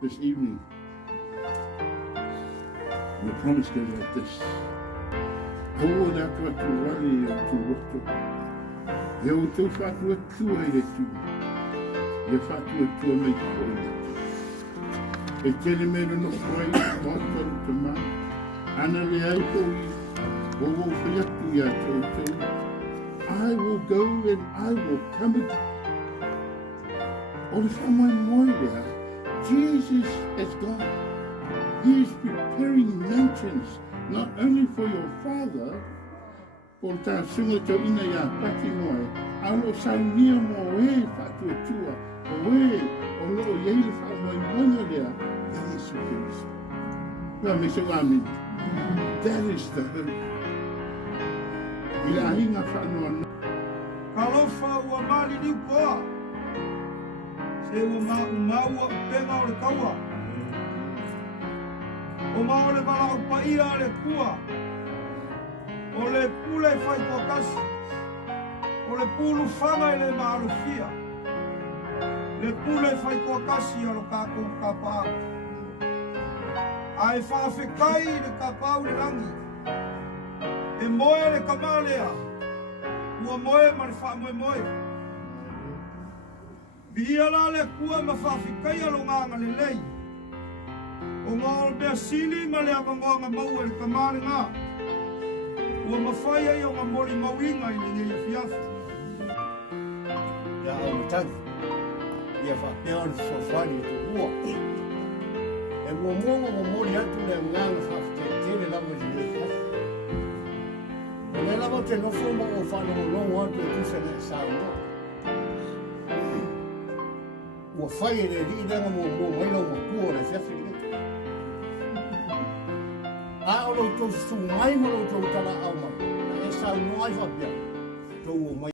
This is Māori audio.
this evening. The promise goes like this. Hau o rātu atu wale o tū roto. He o tau whātua tua i re tū. He whātua tua mei kō i re tū. E tēne mera no whai, mātaru te mā. Ana le au kou i, o o whai atu i a tau. I will go and I will come again. O le whamai moi rea, Jesus has gone. He is preparing mansions, not only for your father, for tā sunga tau ina ia pati moe, alo saunia mo e whatua tua, o e, o loo yeile whamai moina rea, Yesu Christo. Pea me so amen. That is the hope. Ila hinga whanua na. Kalofa ua mali ni koa. Se ua maua penga o le kaua. O mao le wala o paia le kua. O le pule whai kua kasi. O le pulu whanga i le maarufia. Le pule whai kua kasi o lo kako kapau. Ai whawhekai le kapau le rangi. E moe le kamalea. Ua moe ma le wha moe moe. Bia la le kua ma whawhikai alo nganga le lei. O ngā o mea sili ma le awangoanga maua le kamare ngā. Ua mawhai ai o ngā mori mawinga i le ngei fiafi. Ia au matangi. Ia whapea o le sofani o tu ua. E mua mongo o mori atu le nganga whawhite tele lawa i le ngei fiafi. O le lawa te nofo mo o whanau longo atu e tusa le sao mo. Ua whai e le ri lenga mo maila o kua o le fiafi le. A o lo tau su mai mo lo tau tala au mai. Na e sa no ai fa bia. Tau mai